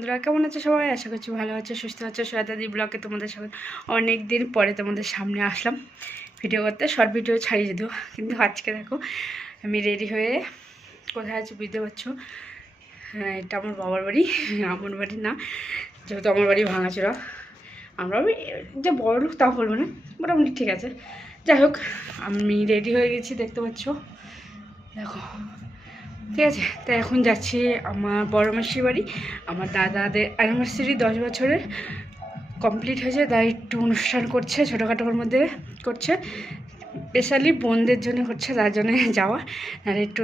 বন্ধুরা, কেমন আছে সবাই? আশা করছি ভালো আছে, সুস্থ আছে। সোয়াদাদি ব্লগে তোমাদের সাথে অনেক দিন পরে তোমাদের সামনে আসলাম ভিডিও করতে। শর্ট ভিডিও ছাড়িয়ে যদিও, কিন্তু আজকে দেখো আমি রেডি হয়ে কোথায় আছি বুঝতে পারছো। হ্যাঁ, এটা আমার বাবার বাড়ি, আমার বাড়ি না, যেহেতু আমার বাড়ি ভাঙাচোরা। আমরা যে বড় লোক তাও বলবো না, মোটামুটি ঠিক আছে। যাই হোক, আমি রেডি হয়ে গেছি, দেখতে পাচ্ছ দেখো, ঠিক আছে। তো এখন যাচ্ছি আমার বড় মাসির বাড়ি। আমার দাদাদের অ্যানিভার্সারি 10 বছরের কমপ্লিট হয়েছে, তাই একটু অনুষ্ঠান করছে, ছোটোখাটোর মধ্যে করছে, স্পেশালি বোনদের জন্য করছে, তার জন্য যাওয়া। আর একটু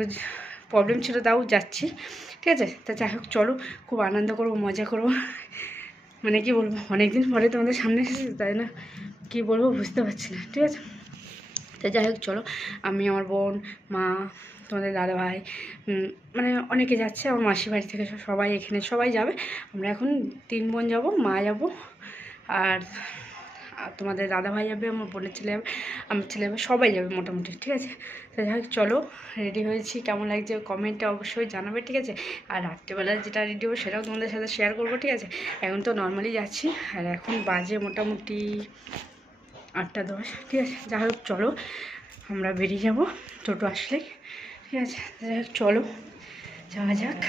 প্রবলেম ছিল, তাও যাচ্ছি, ঠিক আছে। তা যাই হোক, চলো, খুব আনন্দ করবো, মজা করবো, মানে কি বলবো, অনেকদিন পরে তোমাদের সামনে এসেছি, তাই না কি বলবো বুঝতে পারছি না, ঠিক আছে। তো যাই হোক, চলো, আমি, আমার বোন, মা, তোমাদের দাদাভাই, মানে অনেকে যাচ্ছে, আমার মাসির বাড়ি থেকে সবাই, এখানে সবাই যাবে। আমরা এখন 3 বোন যাবো, মা যাবো, আর তোমাদের দাদাভাই যাবে, আমার বোনের ছেলে যাবে, আমার ছেলে যাবে, সবাই যাবে মোটামুটি, ঠিক আছে। তো যাই হোক, চলো, রেডি হয়েছি, কেমন লাগছে কমেন্টে অবশ্যই জানাবে, ঠিক আছে। আর রাত্রেবেলা যেটা রেডি হবে সেটাও তোমাদের সাথে শেয়ার করবো, ঠিক আছে। এখন তো নর্মালি যাচ্ছি, আর এখন বাজে মোটামুটি 8টা 10, ঠিক আছে। যাই হোক, চলো, আমরা বেরিয়ে যাব টোটো আসলেই, ঠিক আছে। যাই হোক, চলো যাওয়া যাক।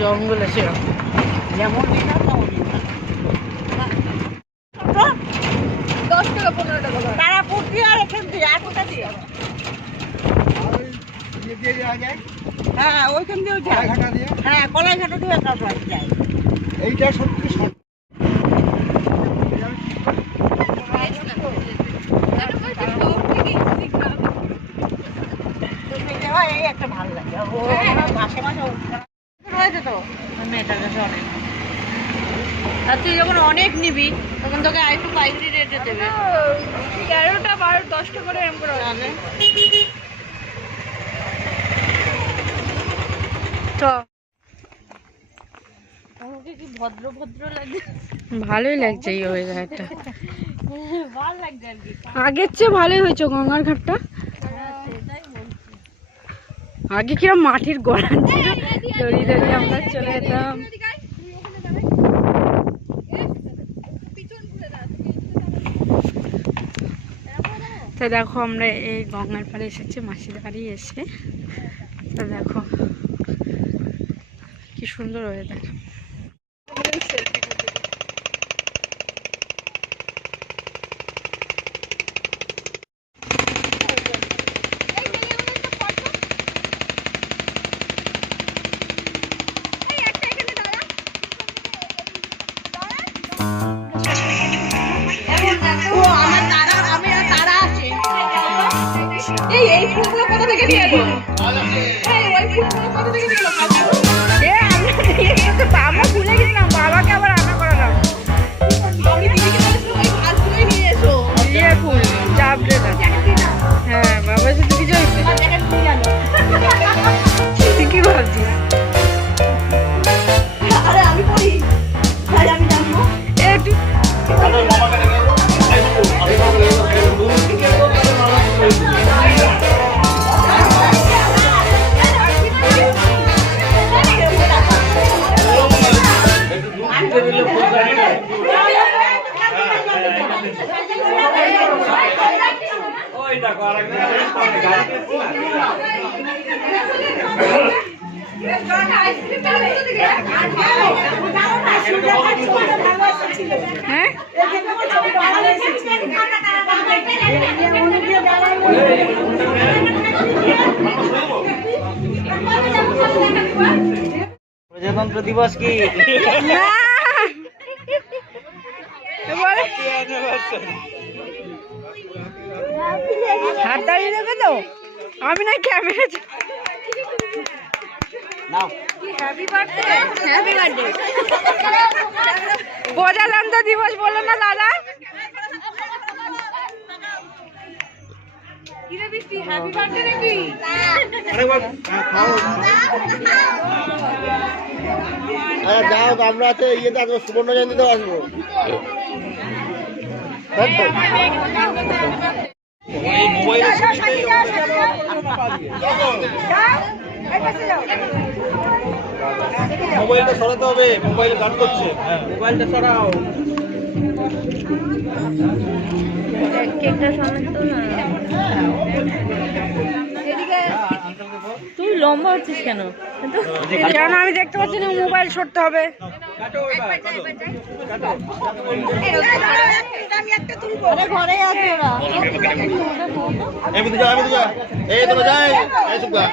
জঙ্গল আছে যেমন 10 টাকা 15 টাকা তারাপুর দিয়ে, আর এখান দিয়ে কোথা দিয়ে? হ্যাঁ, ওইখান দিয়েও যায়, হ্যাঁ, কলাইঘাটা দিয়ে যায়। এইটা সত্যি একটা ভালো লাগে, মাসে মাসে রয়েছে তো মেয়েটার কাছে অনেক। আর তুই যখন অনেক নিবি তখন তোকে আরেকটু পাইকারি রেটে দেবে, 11টা 12 10টা করে এরকম করে হবে। আমাকে কি ভদ্র ভদ্র লাগে, ভালোই লাগছে এই ওয়েদারটা, ভালো লাগছে আর কি। আগের চেয়ে ভালোই হয়েছে গঙ্গার ঘাটটা। আগে কিরম মাটির গড়ান ছিল, দড়ি দড়ি আমরা চলে যেতাম। তো দেখো, আমরা এই গঙ্গার পাড়ে এসেছি, মাসির বাড়ি এসে। তো দেখো কি সুন্দর ওয়েদার। এই ফুলগুলো কোথা থেকে নিয়ে এলো? ওই ফুলগুলো কোথা থেকে নিয়ে এলো? আমরা ভুলে গেছিলাম, বাবাকে আবার রান্না করালাম। ফুল চাপড়ে না, হ্যাঁ, বাবার সাথে কিছু তুই কি ভাবছিস? হ্যাঁ, প্রজাতন্ত্র দিবস কি হাত দাঁড়িয়ে দেবে তো, আমি না ক্যামেরা প্রজাতন্ত্র দিবস বলো না দাদা। কিরে বৃষ্টি, যাও আমরা আছে ইয়েতে আসবো সুবর্ণ জয়ন্তীতে আসবো। মোবাইলটা সরাতে হবে, মোবাইল গান করছে। মোবাইলটা সরাও। তুই লম্বা হচ্ছিস কেন? কেন আমি দেখতে পাচ্ছি না, মোবাইল সরতে হবে। ঘরে আছে ওরা। এই তো যাই, এই তো যাই, এই তো যাই।